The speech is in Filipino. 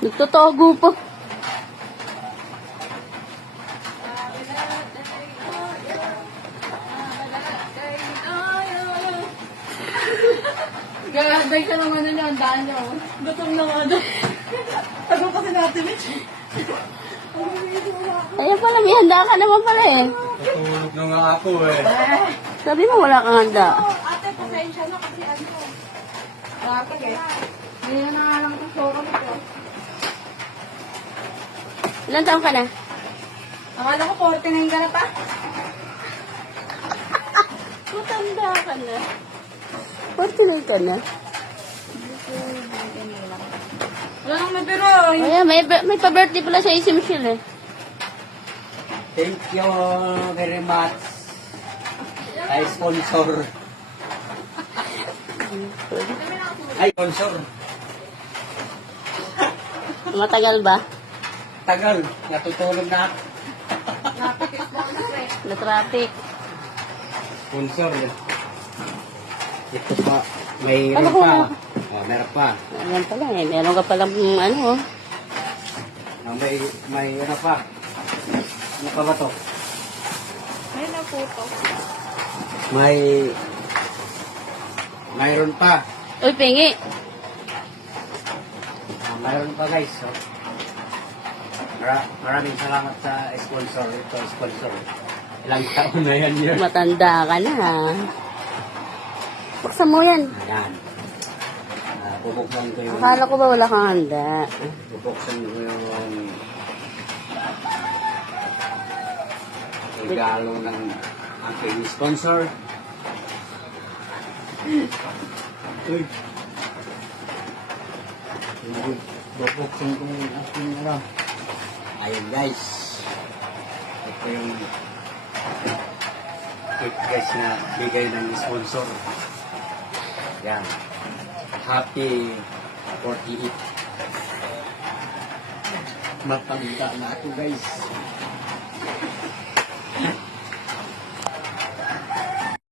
Nagtotogo pa. Gagay ka naman na ang daan niyo. Gutom na nga doon. Tago kasi natin eh. Ayan pala, may handa ka naman pala eh. Natulog na nga ako eh. Sabi mo wala kang handa. Ate, pasensya na kasi ano. Bakit eh? Hindi na nga lang itong soka nito. Ilan taon ka na? Akala ko 49 ka na pa. Matanda ka na. 49 ka na. Wala nang may biro. Ayan, may pa-birthday pala sa si Michelle eh. Thank you very much. Ay, sponsor. Ay, sponsor. Matagal ba? Tagal. Natutulog na ako. Na traffic. Sponsor. Ito pa. May Ano pa. ko? Oh, meron pa. Ayan pala eh. Meron ka palang ano oh. Oh, may ano pa. Ano pa ba to? Ay, naputo. Mayroon pa. Uy, pingi. Mayroon pa guys. So, maraming salamat sa sponsor. Ito, sponsor. Ilang taon na yan yun. Matanda ka na ha. Buksan mo yan. Ayan. Bubuksan ko yung... Akala ko ba wala kang handa? Bubuksan ko yung... regalo ng aking sponsor. Uy. Bubuksan ko yung aking ano. Ayun guys. Ito yung cake guys na bigay ng sponsor. Yan. Happy 48. Matanda na ako guys.